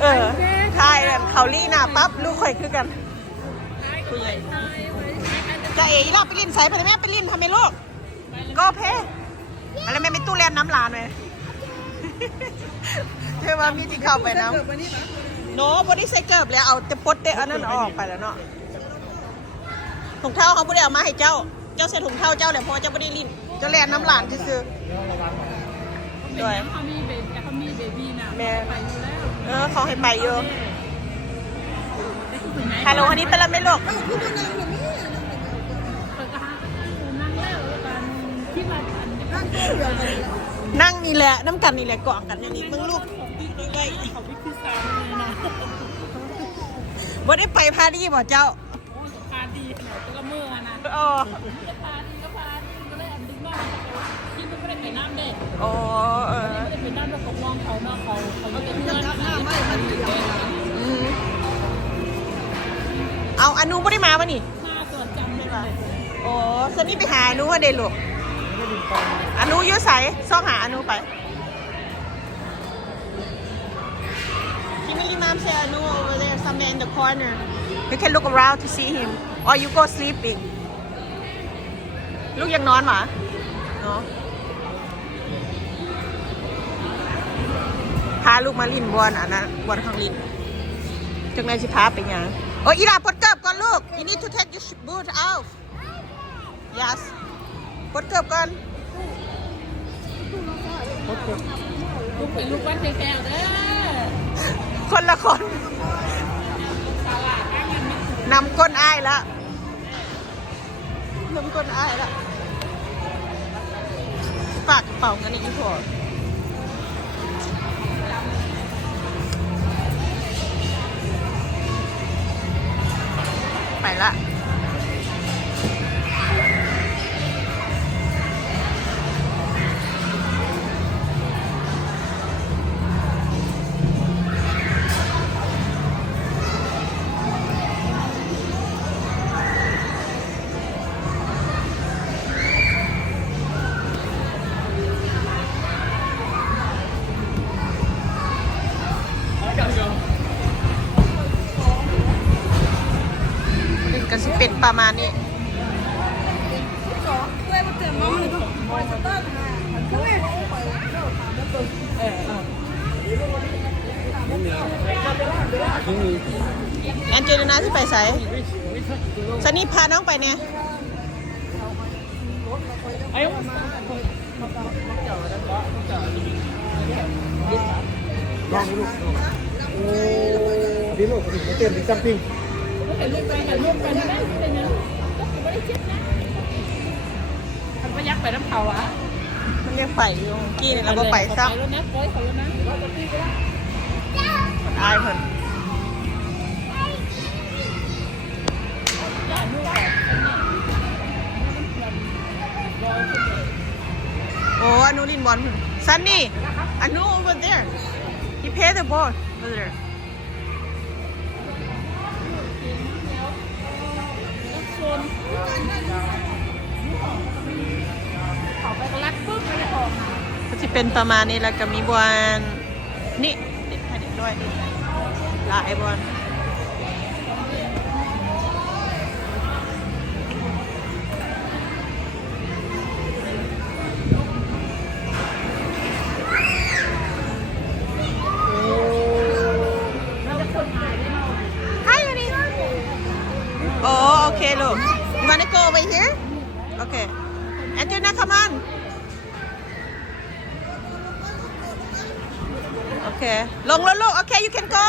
เออทายแบบเขาลี่หน้าปั๊บลูกข่อยคือกันผู้ใหญ่จะเอ๋อีรอบไปลินใส่ไปเลยแม่ไปลินทำไมลูก ก็เพอะไรแม่ไม่ตู้แลนน้ำลานเลยเธอว่ามีที่เข้าไปน้ำโน้บอดี้ใส่เกิบแล้วเอาแต่ปลดเตะอันนั้นออกไปแล้วเนาะถุงเท้าเขาไม่ได้เอามาให้เจ้า เจ้าใส่ถุงเท้าเจ้าแหละเพราะว่าเจ้าไม่ได้ลินเจ้าแลนน้ำลานซื่อๆด้วยเขามีเบบี้เขามีเบบี้น่ะแม่ไปอยู่แล้ว เออเขาให้ไปอยู่ฮัลโหลอันนี้เป็นอะไรไหม่ลูกเปิดกระหานั่งแล้วกันที่มาทันนั่งนี่แหละน้ำกันนี่แหละเกาะกันอย่างนี้มึงลูกด้วยเขาวิธีสามเลยนะว่าได้ไปพาดีบ่เจ้าโอ้ยพาดีขนาดตัวเมื่อนะโอ้พาดีก็พาดีก็เลยอันดึงมาที่มันไม่ได้ไปน้ำเด็กโอ้เออ ไม่ได้ไปน้ำแล้วเขามองเขาเนาะเขาเขาจะเพื่อนนะไม่ไม่ไม่อืมเอาอนุไม่ได้มาปะนี่หน้าตัวจำเลยโอ้สนี่ไปหาอนุว่าเดลูกอนุยุ่ใสซ่องหาอนุไปที่ไม่ได้มามเซอนุ over there somewhere in the corner you can look around to see him or you go sleeping ลูกยังนอนหมาเนาะาลูกมาลินบอลอะนะบอลข้างลินจังไงสิพาไปยังโอ้ยอีลาปดเกิบก่อนลูก you need to take your boot off yes ปดเกิบก่อนลูกเป็นลูกวัดแก้วเด้อคนละคนตลาดอ้างกันมันนำก้นอ้ายละนำก้นอ้ายละฝากกระเป๋าเงินอีกพอ ไปละ ประมาณนี้แอนเจลินาที่ไปใส่สนี่พาน้องไปเนี่ยไอ้ลองดูลูกโอ้ดีลูกเต้นถึงจัมปิ้ง เห็นลูกไปเห็นลูกไปนะเป็นยังก็ไม่ได้เจ็บนะทำพยักไปน้ำเขาอะมันเรียกไปอยู่กี้นี่เราก็ไปซ้ไปแล้วนะไปเขาแล้วนะว่าจะตีก็ได้ำอายเพิ่นย่าลูกอะรอขึ้นเลยโอ้อนุลินบอลซันนี่อนุ over there he play the ball over there นเขาไปรักปึ๊บไม่ได้ออกก็จะเป็นประมาณนี้แล้วก็มีบอลนี่เด็กให้เด็กด้วยหลายบอล เค ลงแล้วลูก โอเค you can go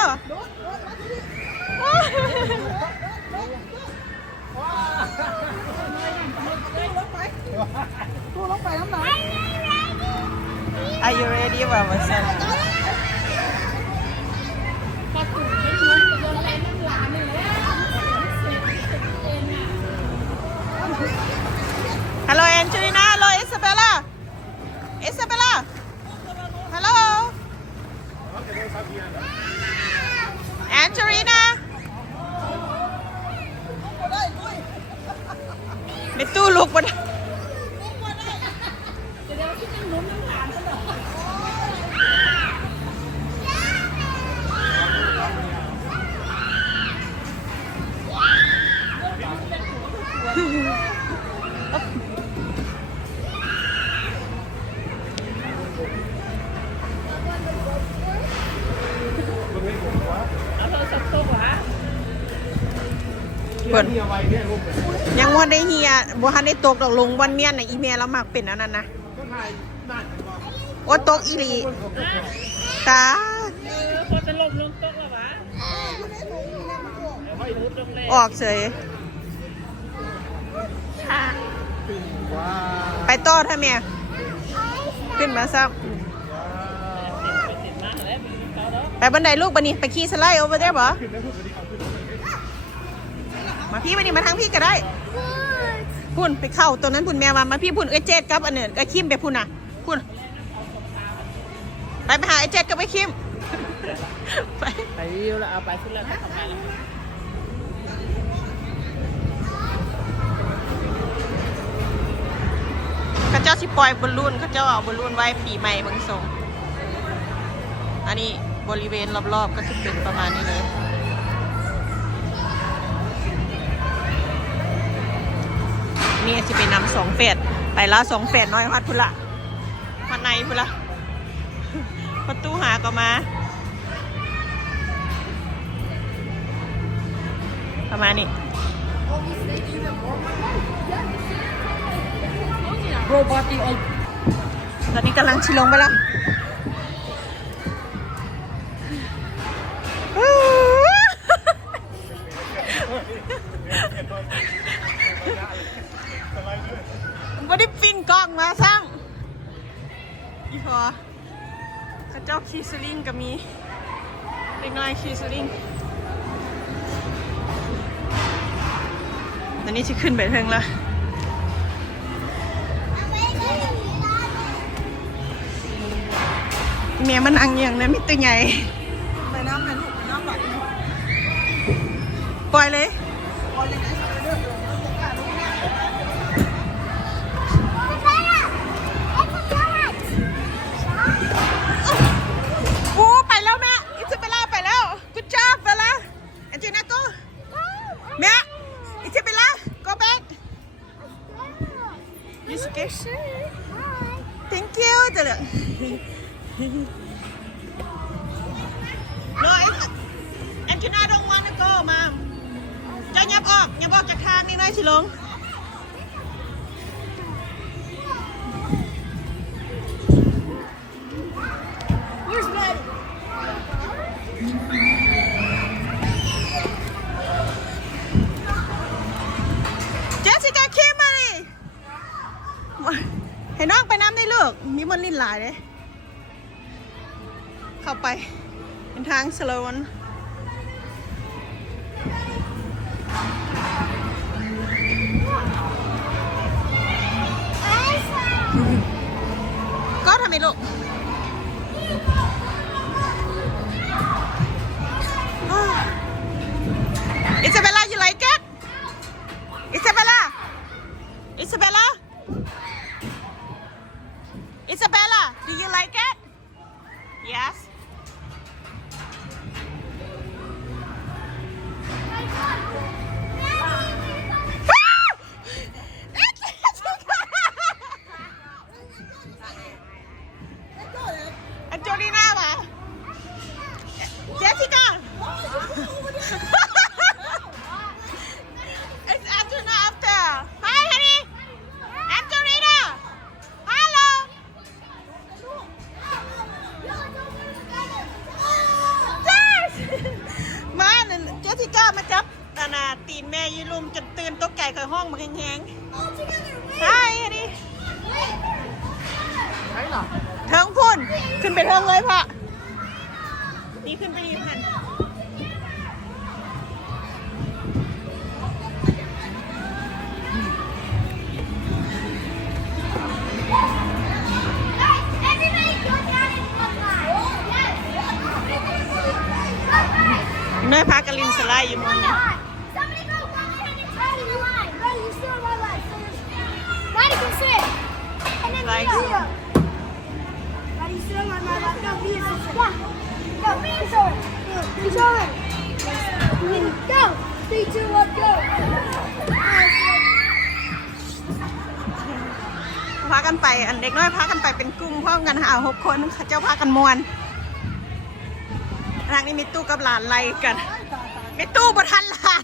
ตัวลงไปน้ำหนัก Are you ready ว่ามาสั่นปลาตุ่มเป็นโดนแรงน้ำลาเนี่ยแหละเองอะ Hello Angelina ไม่ตู้ลูกมันเได้เฮียบ่ทันได้ตกดอกลงวันเมียนในะอีเมลแล้วมักเป็นอันนั้นนะก็นายนั่นก็โอ้ตกอีหลีตาคนจะลงลงโต๊ะแล้ววะไม่รู้ตรงเลยออกเฉยว้าไปต่อถ้าแม่ขึ้นมาซับติดมากแล้วมีเขาแล้วไปบันไดลูกบันนี้ไปขี่สไลด์โอเวอร์ได้บ่มาพี่บันนี้มาทางพี่ก็ได้ พุ่นไปเข้าตัวนั้นพุ่นแม่ว่ามาพี่พุ่นเอเจ็ดกับอันเนินก็คิมไปพุ่นน่ะพุ่นไปไปหาไอเจ็ดกับไอคิมไปไปวิวแล้วเอาไปขึ้นแล้วทำไมล่ะข้าเจ้าสิปล่อยบอลลูนข้าเจ้าเอาบอลลูนไว้ปีใหม่บางทรงอันนี้บริเวณรอบๆก็จะเป็นประมาณนี้เลย นี่จะไปนำสองเฟดไปแล้วสองเฟดน้อยพัดพุละพัดในพุละประตูหาก็มา ประมาณนี้โรบอติโอตอนนี้กำลังชิลงไปแล้ว ปินกล้องมาซ้ำอีพอข้าเจ้าคีสลิงก็มีเล็กน้อยคีสลิงตอนนี้จะขึ้นไปเทิงแล้วเมียมันอังเงียงนะมิตัวใหญ่ไปน้ำไปลูกไปน้ำไหลปล่อยเลยพอยังไงสัก no Angelina don't want to go mom เจ้ายับออกยับออกจากทางนี่หน่อยสิลง Where's Maddie? เจสสิก้าคิมมาดิให้น้องไปน้ำได้ลูกมีมันลินหลายเลย เข้าไป เป็นทางสโลวนก็ทำไมลูก พากันไป อันเด็กน้อยพากันไปเป็นกลุ่มพร้อมกันหาหกคนเขาเจ้าพากันมวนทางนี้มีตู้กับหลานไล่กัน มีตู้บทันหลาน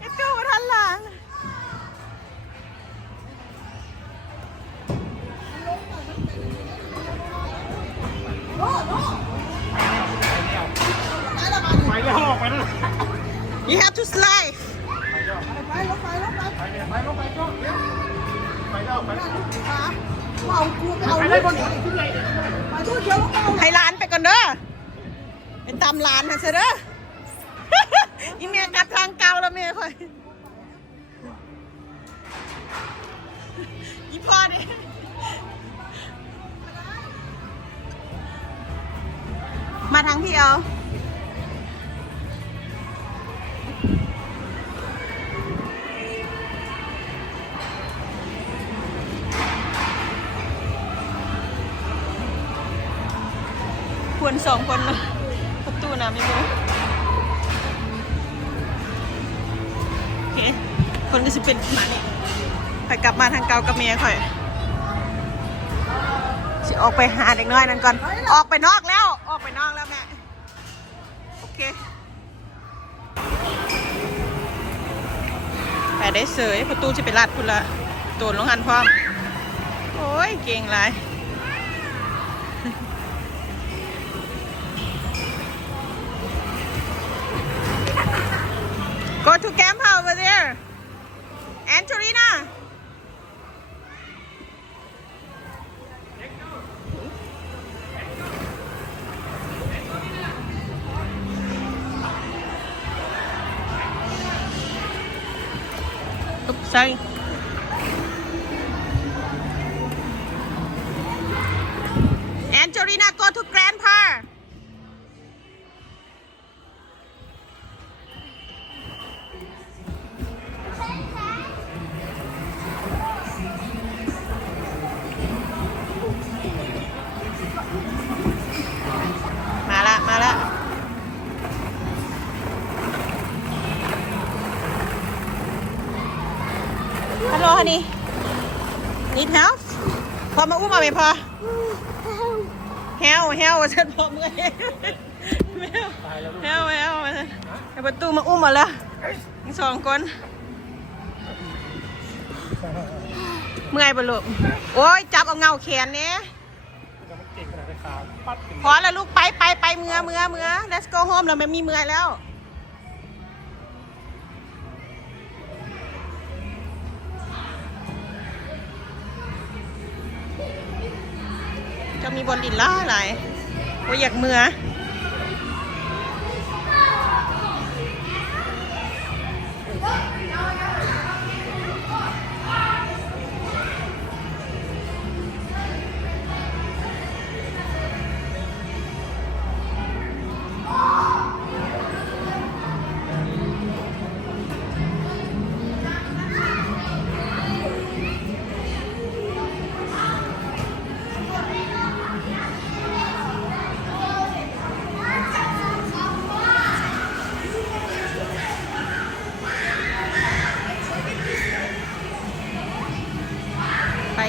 มีนหลานไปแล้วออกไปแล้ว you have to slide ไปรถไปรถไปไปเนี่ยไปลงไปก็ไปแล้วไปแล้วขาเอากูไปเอาไปรได้ถบนหัวขึ้นเลยไปตู้เขียวเอาให้หลานไปก่อนเด้อไปตามหลานนะเสยเด้อ อีเมียกลับทางเก่าแล้วเมียค่อยอีพ่อเนี่ยมาทางพี่เอา เก่ากับเมียค่อยสิออกไปหาเด็กน้อยนั่นก่อน ออกไปนอกแล้ว ออกไปนอกแล้วแม่ โอเค ไปได้เสยประตูจะไปลัดพุ่นละโดนลงหันพร้อม โอ้ย เก่งหลาย Go to camp over there. Angelina. Oops, sorry. Angelina, go to need help พอมาอุ้มเอาไหมพอเฮลเฮลว่าฉันพอเมื่อยเฮลเฮลว่าฉันเอประตูมาอุ้มมาแล้วสองคนเมื่อยบลุโอ้ยจับเอาเงาแขนเนี้ยนาดไหนขาปัดถึงพอแล้วลูกไปไปไปเมือเมือเมือ let's go home เราไม่มีเมือแล้ว จะมีบนดินล่าหลายว่าอยากเมือ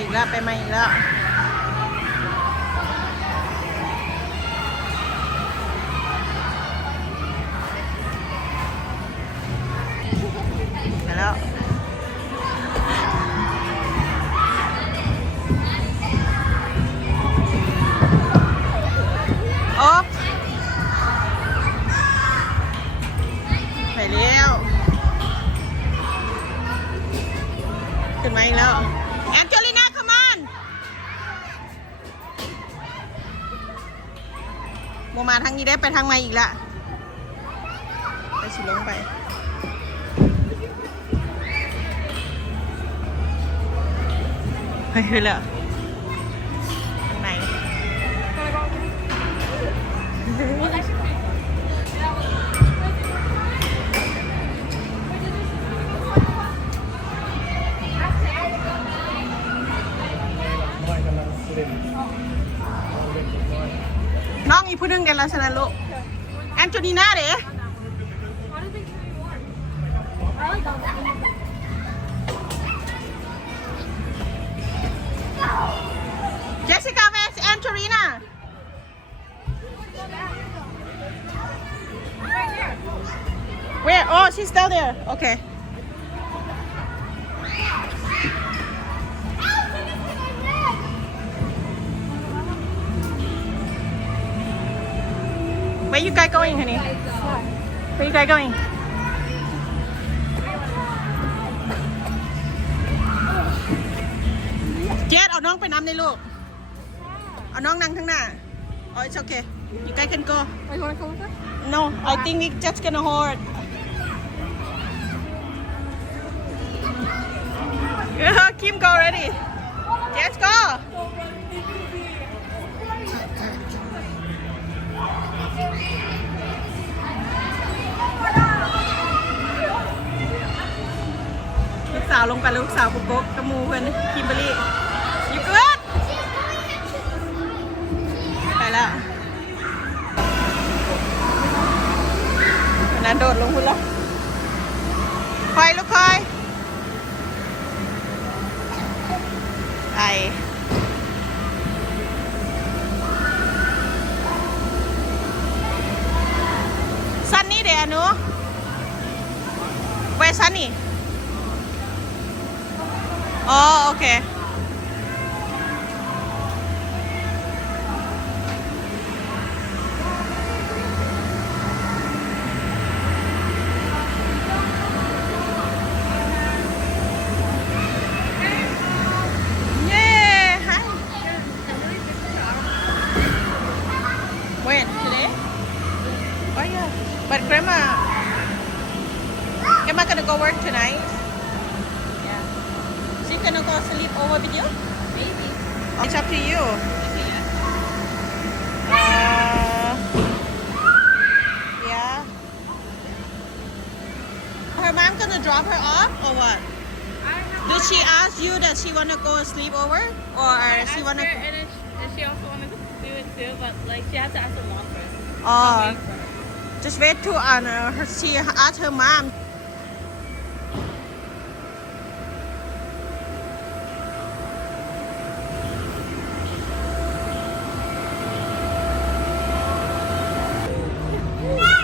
อีกแล้วไปมาอีกแล้ว โมมาทางนี้ได้ไปทางไหนอีกละไปสิลงไปไปเลยทางไหน น้องอีกผู้หนึงเดี๋ยวเราชนะลูกแอนโจนีน่าเด้ I like that. Jessica where's Angelina Where oh she's still there okay Where you guys going honey Where you guys going เจดเอาน้องไปน้ำในลูก เอาน้องนั่งข้างหน้า Oh it's okay you guys can go Oh, you want to come with us? No I think we just gonna hold Kim go already Let's go ลูกสาวลงไปลูกสาวปุ๊กปุ๊กกระมูเพื่อนคิมเบอรี่ยูกูดไปแล้วนั้นโดดลงคุณแล้วคอยลูกคอยไป wanna go sleep over or she wanna? and, then she, and she also wanted to do it too, but like she has to ask her mom first. Oh, Wait for her. just wait to uh, her. She asked her mom.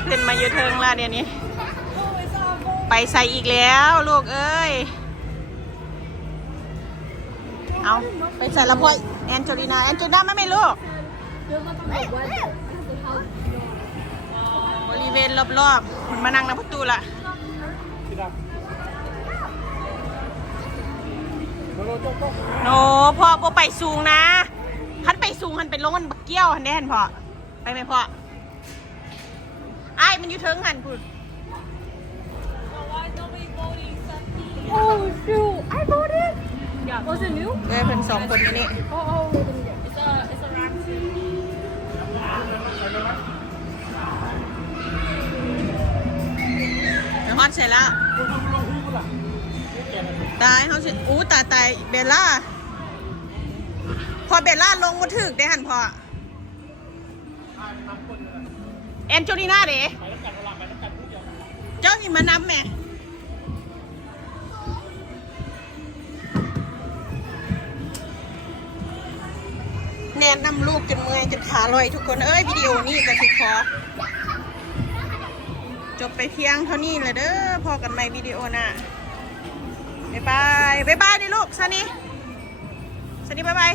Lên ขึ้นมาอยู่เทิงละเดี๋ยวนี้ไปใส่อีกแล้ว ลูกเอ้ย เอาไปใส่ละพ่อยแอนโจลินาแอนโจลินาไม่ไม่ลูกบริเวณรอบๆมันมานั่งในประตูละที่ดับโนโนโจ๊กโจ๊กโนพ่อพ่อไปสูงนะคันไปสูงคันเป็นลงมันบักเกี้ยวหันแน่นพ่อไปไหมพ่อไอ้มันอยู่เทิงหันพูด Oh shoot! I voted. Yeah. Was it new? เลยเพิ่นสองคนอยู่นี่ Oh, oh. It's a, it's a round two. เดี๋ยวฮอตเสร็จแล้วตายเขาสิอู้ตายตายเบ ลล่าพอเบลล่าลงมาถึกได้หันพอแอนโจลีน่าเด้เจ้าสิมานับแหม่แนะนำลูกจนเมื่อยจนขาลอยทุกคนเอ้ยวิดีโอนี้ก็สิขอจบไปเพียงเท่านี้เลยเด้อพอกันใหม่วิดีโอหน้าบ๊ายบายบ๊ายบายดิลูกซันนี่ซันนี่บ๊ายบาย